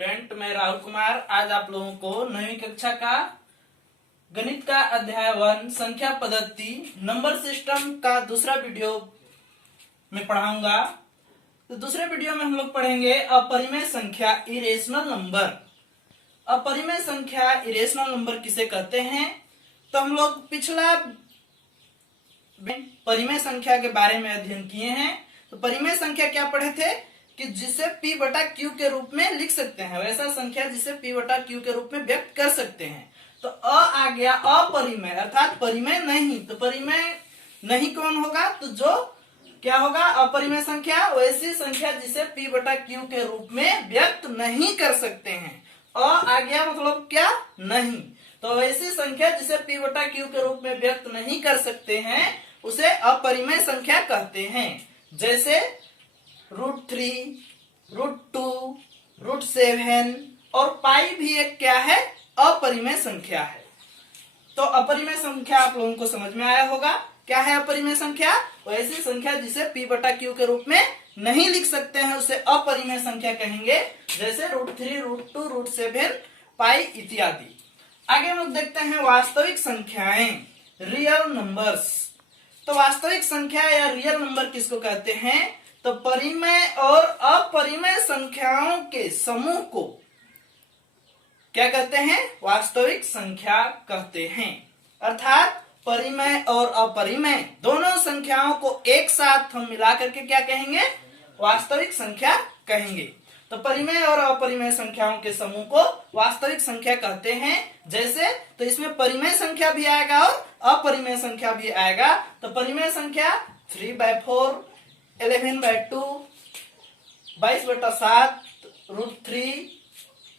Student, मैं राहुल कुमार आज आप लोगों को 9वीं कक्षा का गणित का अध्याय 1 संख्या पद्धति नंबर सिस्टम का दूसरा वीडियो में पढ़ाऊंगा। तो दूसरे वीडियो में हम लोग पढ़ेंगे अपरिमेय संख्या इरेशनल नंबर। अपरिमेय संख्या इरेशनल नंबर किसे कहते हैं? तो हम लोग पिछला परिमेय संख्या के बारे में अध्ययन किए हैं। तो परिमेय संख्या क्या पढ़े थे कि जिसे P बटा Q के रूप में लिख सकते हैं, वैसा संख्या जिसे P बटा Q के रूप में व्यक्त कर सकते हैं। तो आ गया अपरिमेय अर्थात परिमेय नहीं। तो परिमेय नहीं कौन होगा? तो जो क्या होगा? अपरिमेय संख्या, वैसी संख्या जिसे P बटा Q के रूप में व्यक्त नहीं कर सकते हैं। आ गया मतलब क्या? नहीं। तो वैसी संख्या जिसे P बटा Q के रूप में व्यक्त नहीं कर सकते हैं उसे अपरिमेय संख्या कहते हैं। जैसे √3, √2, √7 और पाई भी एक क्या है? अपरिमेय संख्या है। तो अपरिमेय संख्या आप लोगों को समझ में आया होगा। क्या है अपरिमेय संख्या? वैसी संख्या जिसे P बटा Q के रूप में नहीं लिख सकते हैं उसे अपरिमेय संख्या कहेंगे। जैसे √3, √2, √7, पाई इत्यादि। आगे हम लोग देखते हैं वास्तविक संख्याएं, रियल नंबर्स। तो वास्तविक संख्या या रियल नंबर किसको कहते हैं? तो परिमेय और अपरिमेय संख्याओं के समूह को क्या कहते हैं? वास्तविक संख्या कहते हैं। अर्थात परिमेय और अपरिमेय दोनों संख्याओं को एक साथ हम मिला करके क्या कहेंगे? वास्तविक संख्या कहेंगे। तो परिमेय और अपरिमेय संख्याओं के समूह को वास्तविक संख्या कहते हैं। जैसे तो इसमें परिमेय संख्या भी आएगा और अपरिमेय संख्या भी आएगा। तो परिमेय संख्या 3/4, 11/2, 22/7, √3,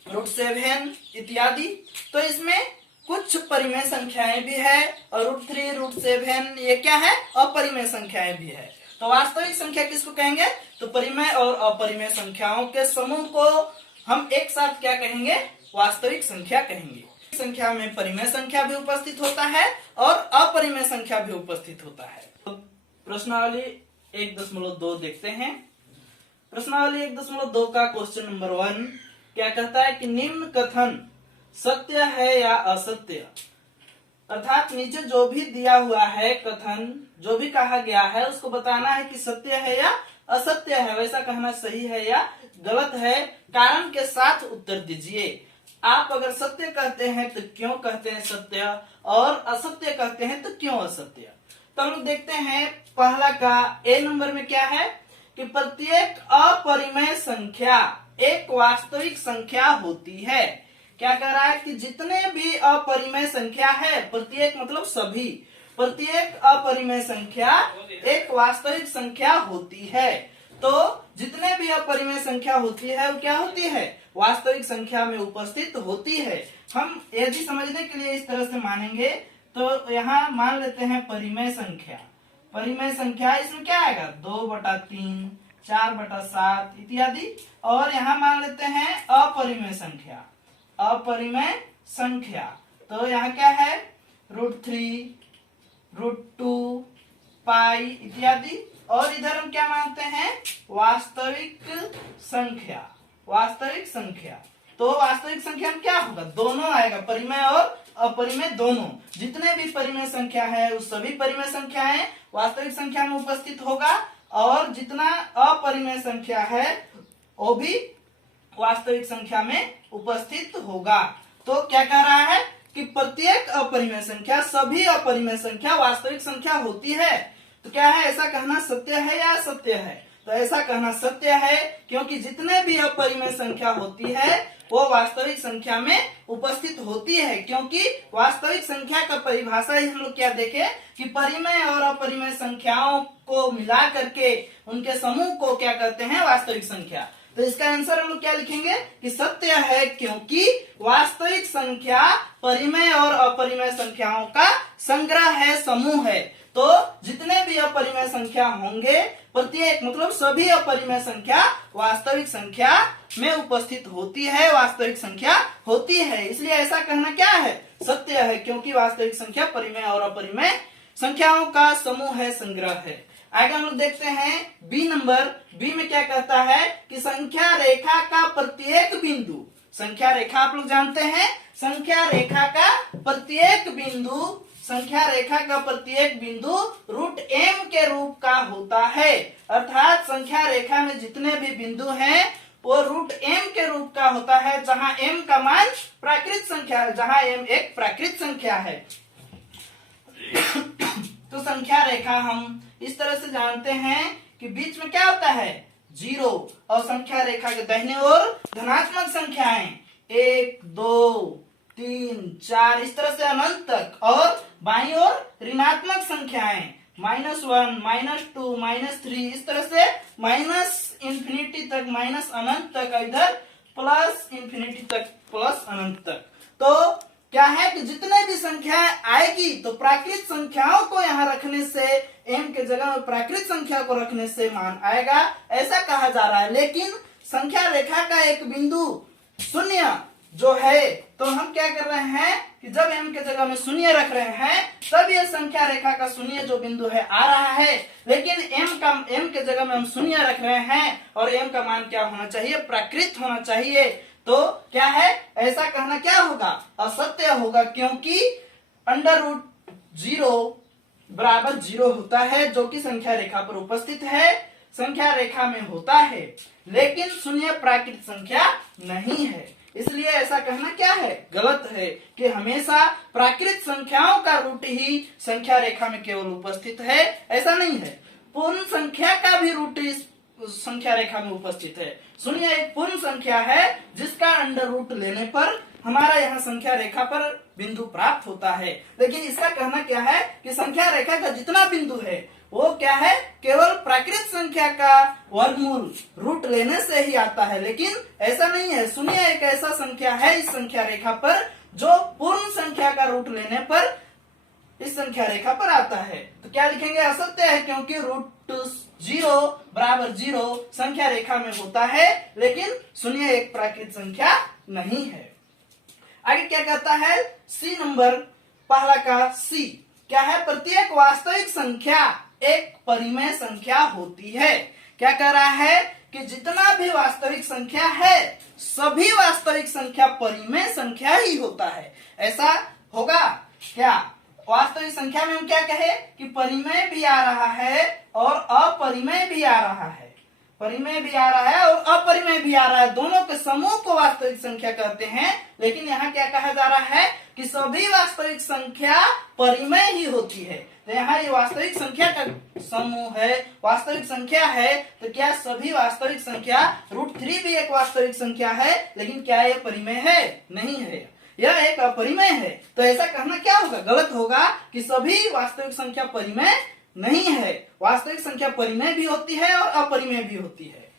√7 इत्यादि। तो इसमें कुछ परिमेय संख्याएं भी है और √3, √7 ये क्या है? अपरिमेय संख्याएं भी है। तो वास्तविक संख्या किसको कहेंगे? तो परिमेय और अपरिमेय संख्याओं के समूह को हम एक साथ क्या कहेंगे? वास्तविक संख्या कहेंगे। संख्या में परिमेय संख्या भी उपस्थित होता है और अपरिमेय संख्या भी उपस्थित होता है। तो प्रश्नावली 1.2 देखते हैं। प्रश्नावली 1.2 का क्वेश्चन नंबर 1 क्या कहता है कि निम्न कथन सत्य है या असत्य। अर्थात नीचे जो भी दिया हुआ है कथन, जो भी कहा गया है उसको बताना है कि सत्य है या असत्य है। वैसा कहना सही है या गलत है, कारण के साथ उत्तर दीजिए। आप अगर सत्य कहते हैं तो क्यों कहते हैं सत्य, और असत्य कहते हैं तो क्यों असत्य। तो हम लोग देखते हैं पहला का ए नंबर में क्या है कि प्रत्येक अपरिमेय संख्या एक वास्तविक संख्या होती है। क्या कह रहा है कि जितने भी अपरिमेय संख्या है, प्रत्येक मतलब सभी, प्रत्येक अपरिमेय संख्या एक वास्तविक संख्या होती है। तो जितने भी अपरिमेय संख्या होती है वो क्या होती है? वास्तविक संख्या में उपस्थित होती है। हम यदि समझने के लिए इस तरह से मानेंगे तो यहाँ मान लेते हैं परिमेय संख्या। परिमेय संख्या इसमें क्या आएगा? 2/3, 4/7 इत्यादि। और यहाँ मान लेते हैं अपरिमेय संख्या। अपरिमेय संख्या तो यहाँ क्या है? √3, √2, पाई इत्यादि। और इधर हम क्या मानते हैं? वास्तविक संख्या। वास्तविक संख्या तो वास्तविक संख्या में क्या होगा? दोनों आएगा, परिमेय और अपरिमेय दोनों। जितने भी परिमेय संख्या है उस सभी परिमेय संख्याएं वास्तविक संख्या में उपस्थित होगा, और जितना अपरिमेय संख्या है वो भी वास्तविक संख्या में उपस्थित होगा। तो क्या कह रहा है कि प्रत्येक अपरिमेय संख्या, सभी अपरिमेय संख्या वास्तविक संख्या होती है। तो क्या है? ऐसा कहना सत्य है या असत्य है? तो ऐसा कहना सत्य है, क्योंकि जितने भी अपरिमेय संख्या होती है वो वास्तविक संख्या में उपस्थित होती है। क्योंकि वास्तविक संख्या का परिभाषा ही हम लोग क्या देखे कि परिमेय और अपरिमेय संख्याओं को मिला करके उनके समूह को क्या कहते हैं? वास्तविक संख्या। तो इसका आंसर हम लोग क्या लिखेंगे कि सत्य है, क्योंकि वास्तविक संख्या परिमेय और अपरिमेय संख्याओं का संग्रह है, समूह है। तो जितने भी अपरिमेय संख्या होंगे, प्रत्येक मतलब सभी अपरिमेय संख्या वास्तविक संख्या में उपस्थित होती है, वास्तविक संख्या होती है। इसलिए ऐसा कहना क्या है? सत्य है, क्योंकि वास्तविक संख्या परिमेय और अपरिमेय संख्याओं का समूह है, संग्रह है। आगे हम लोग देखते हैं बी नंबर। बी में क्या कहता है कि संख्या रेखा का प्रत्येक बिंदु, संख्या रेखा आप लोग जानते हैं, संख्या रेखा का प्रत्येक बिंदु, संख्या रेखा का प्रत्येक बिंदु रूट एम के रूप का होता है। अर्थात संख्या रेखा में जितने भी बिंदु हैं वो रूट एम के रूप का होता है, जहां एम का मान प्राकृत संख्या है, जहां एम एक प्राकृत संख्या है। तो संख्या रेखा हम इस तरह से जानते हैं कि बीच में क्या होता है, जीरो, और संख्या रेखा के दाहिने ओर धनात्मक संख्याएं 1 2 3 4 इस तरह से अनंत तक, और बाईं ओर ऋणात्मक संख्याएं -1 -2 -3 इस तरह से -इंफिनिटी तक, अनंत तक, इधर +इंफिनिटी तक, अनंत तक। तो क्या है कि जितने भी संख्याएं आएगी तो प्राकृत संख्याओं को यहाँ रखने से, एम के जगह में प्राकृत संख्या को रखने से मान आएगा, ऐसा कहा जा रहा है। लेकिन संख्या रेखा का एक बिंदु शून्य जो है, तो हम क्या कर रहे हैं कि जब एम के जगह में शून्य रख रहे हैं तब ये संख्या रेखा का शून्य जो बिंदु है आ रहा है। लेकिन एम के जगह में हम शून्य रख रहे हैं और एम का मान क्या होना चाहिए, प्राकृत होना चाहिए। तो क्या है, ऐसा कहना क्या होगा, असत्य होगा, क्योंकि √0 बराबर 0 होता है, जो कि संख्या रेखा पर उपस्थित है, संख्या रेखा में होता है, लेकिन शून्य प्राकृत संख्या नहीं है। इसलिए ऐसा कहना क्या है, गलत है कि हमेशा प्राकृत संख्याओं का रूट ही संख्या रेखा में केवल उपस्थित है, ऐसा नहीं है। पूर्ण संख्या का भी रूट इस संख्या रेखा में उपस्थित है। शून्य एक पूर्ण संख्या है जिसका अंडर रूट लेने पर हमारा यहाँ संख्या रेखा पर बिंदु प्राप्त होता है। लेकिन इसका कहना क्या है कि संख्या रेखा का जितना बिंदु है वो क्या है, केवल प्राकृत संख्या का वर्गमूल रूट लेने से ही आता है। लेकिन ऐसा नहीं है, शून्य एक ऐसा संख्या है इस संख्या रेखा पर जो पूर्ण संख्या का रूट लेने पर इस संख्या रेखा पर आता है। तो क्या लिखेंगे, असत्य है, क्योंकि √0 बराबर 0 संख्या रेखा में होता है, लेकिन शून्य एक प्राकृत संख्या नहीं है। आगे क्या कहता है, सी नंबर, पहला का सी क्या है, प्रत्येक वास्तविक संख्या एक परिमेय संख्या होती है। क्या कह रहा है कि जितना भी वास्तविक संख्या है सभी वास्तविक संख्या परिमेय संख्या ही होता है। ऐसा होगा क्या, वास्तविक संख्या में हम क्या कहे कि परिमेय भी आ रहा है और अपरिमेय भी आ रहा है, परिमेय भी आ रहा है और अपरिमेय भी आ रहा है, दोनों के समूह को वास्तविक संख्या कहते हैं। लेकिन यहाँ क्या कहा जा रहा है कि सभी वास्तविक संख्या परिमेय ही होती है। तो यहाँ ये वास्तविक संख्या का समूह है, वास्तविक संख्या है, तो क्या सभी वास्तविक संख्या, √3 भी एक वास्तविक संख्या है, लेकिन क्या ये परिमेय है, नहीं है, यह एक अपरिमेय है। तो ऐसा कहना क्या होगा, गलत होगा कि सभी वास्तविक संख्या परिमेय नहीं है। वास्तविक संख्या परिमेय भी होती है और अपरिमेय भी होती है।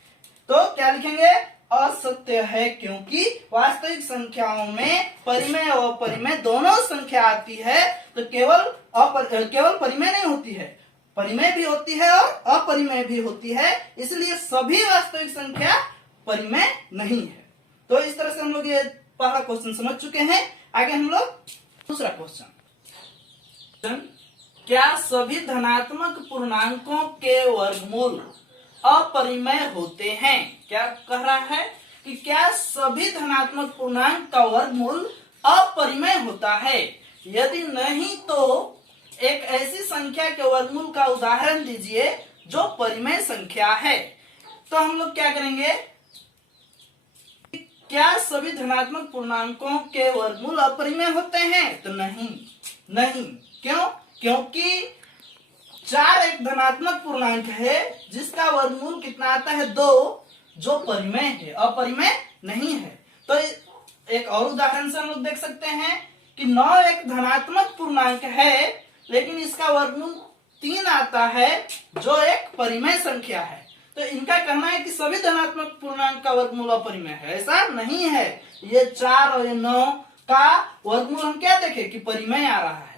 तो क्या लिखेंगे, असत्य है, क्योंकि वास्तविक संख्याओं में परिमेय और अपरिमेय दोनों संख्या आती है। तो केवल परिमेय नहीं होती है, परिमेय भी होती है और अपरिमेय भी होती है, इसलिए सभी वास्तविक संख्या परिमेय नहीं है। तो इस तरह से हम लोग ये पहला क्वेश्चन समझ चुके हैं। आगे हम लोग दूसरा क्वेश्चन, क्या सभी धनात्मक पूर्णांकों के वर्गमूल अपरिमेय होते हैं। क्या कह रहा है कि क्या सभी धनात्मक पूर्णांक का वर्गमूल अपरिमेय होता है, यदि नहीं तो एक ऐसी संख्या के वर्गमूल का उदाहरण दीजिए जो परिमेय संख्या है। तो हम लोग क्या करेंगे, क्या सभी धनात्मक पूर्णांकों के वर्गमूल अपरिमेय होते हैं, तो नहीं। क्यों, क्योंकि 4 एक धनात्मक पूर्णांक है जिसका वर्गमूल कितना आता है, 2, जो परिमेय है, अपरिमेय नहीं है। तो एक और उदाहरण से हम लोग देख सकते हैं कि 9 एक धनात्मक पूर्णांक है लेकिन इसका वर्गमूल 3 आता है जो एक परिमेय संख्या है। तो इनका कहना है कि सभी धनात्मक पूर्णांक का वर्गमूल अपरिमेय है, ऐसा नहीं है। ये 4 और ये 9 का वर्गमूल हम क्या देखें कि परिमेय आ रहा है।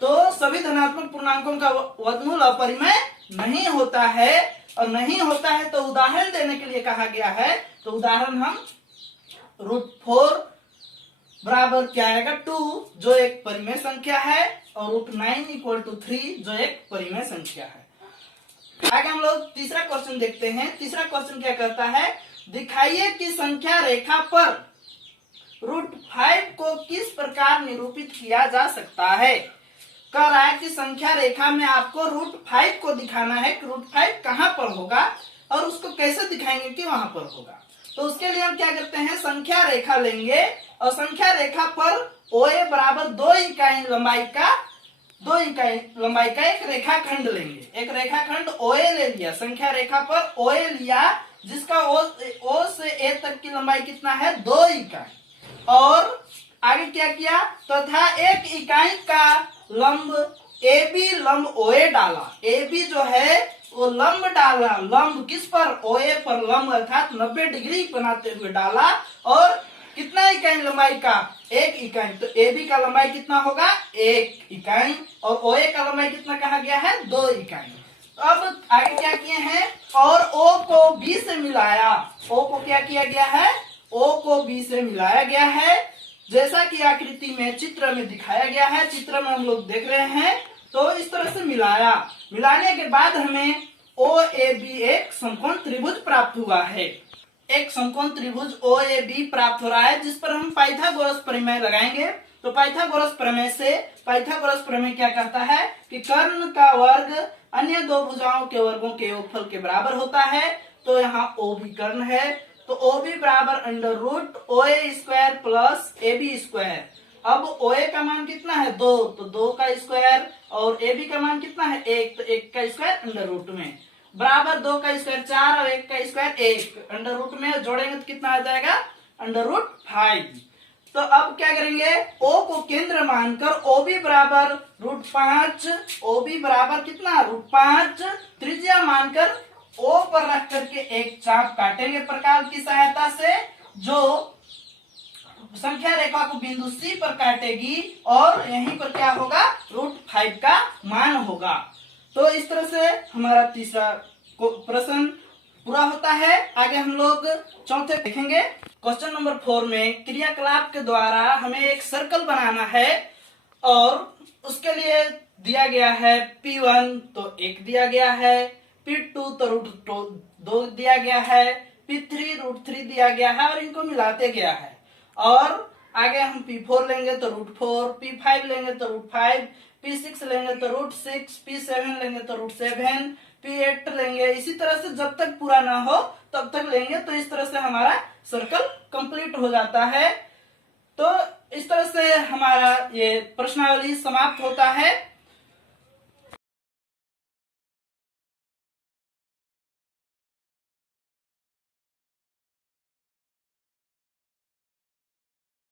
तो सभी धनात्मक पूर्णांकों का वर्गमूल अपरिमेय नहीं होता है, और नहीं होता है तो उदाहरण देने के लिए कहा गया है। तो उदाहरण हम √4 बराबर क्या आएगा, 2, जो एक परिमेय संख्या है, और √9 = 3, जो एक परिमेय संख्या है। आगे हम लोग तीसरा क्वेश्चन देखते हैं। तीसरा क्वेश्चन क्या कहता है, दिखाइए कि संख्या रेखा पर √5 को किस प्रकार निरूपित किया जा सकता है। कह रहा है कि संख्या रेखा में आपको √5 को दिखाना है कि √5 कहां पर होगा और उसको कैसे दिखाएंगे कि वहां पर होगा। तो उसके लिए हम क्या करते हैं, संख्या रेखा लेंगे और संख्या रेखा पर OA बराबर 2 इकाई लंबाई का एक रेखाखंड लेंगे। एक रेखाखंड OA ले लिया, संख्या रेखा पर OA लिया जिसका O से A तक की लंबाई कितना है, 2 इकाई। और आगे क्या किया, तथा एक इकाई का लंब AB लंब OA डाला। AB जो है वो लंब डाला, लंब किस पर, OA पर लंब अर्थात 90 डिग्री बनाते हुए डाला। और कितना इकाई लंबाई का, 1 इकाई। तो AB का लंबाई कितना होगा, 1 इकाई और OA का लंबाई कितना कहा गया है, 2 इकाई। तो अब आगे क्या किए हैं, और O को B से मिलाया। O को क्या किया गया है, O को B से मिलाया गया है, जैसा कि आकृति में चित्र में दिखाया गया है। चित्र में हम लोग देख रहे हैं। तो इस तरह से मिलाया, मिलाने के बाद हमें OAB एक समकोण त्रिभुज प्राप्त हुआ है। एक समकोण त्रिभुज OAB प्राप्त हो रहा है जिस पर हम पाइथागोरस प्रमेय लगाएंगे। तो पाइथागोरस प्रमेय क्या कहता है कि कर्ण का वर्ग अन्य दो भुजाओं के वर्गों के योगफल के बराबर होता है। तो यहाँ OB कर्ण है, तो OB बराबर √OA² प्लस AB²। अब OA का मान कितना है, 2, तो 2 का स्क्वायर, और AB का मान कितना है, 1, तो 1 का स्क्वायर √ में बराबर 2 का स्क्वायर 4 और 1 का स्क्वायर 1, √ में जोड़ेंगे तो कितना आ जाएगा, √5। तो अब क्या करेंगे, O को केंद्र मानकर OB बराबर √5, OB बराबर कितना, √5 त्रिज्या मानकर O पर रख करके एक चाप काटेंगे प्रकार की सहायता से, जो संख्या रेखा को बिंदु C पर काटेगी और यहीं पर क्या होगा, √5 का मान होगा। तो इस तरह से हमारा तीसरा प्रश्न पूरा होता है। आगे हम लोग चौथे देखेंगे। क्वेश्चन नंबर 4 में क्रियाकलाप के द्वारा हमें एक सर्कल बनाना है और उसके लिए दिया गया है P1 तो 1 दिया गया है, P2 तो √2 दिया गया है, P3 √3 दिया गया है और इनको मिलाते गया है। और आगे हम P4 लेंगे तो √4, P5 लेंगे तो √5, P6 लेंगे तो √6, P7 लेंगे तो √7, P8 लेंगे। इसी तरह से जब तक पूरा ना हो तब तक लेंगे। तो इस तरह से हमारा सर्कल कंप्लीट हो जाता है। तो इस तरह से हमारा ये प्रश्नावली समाप्त होता है।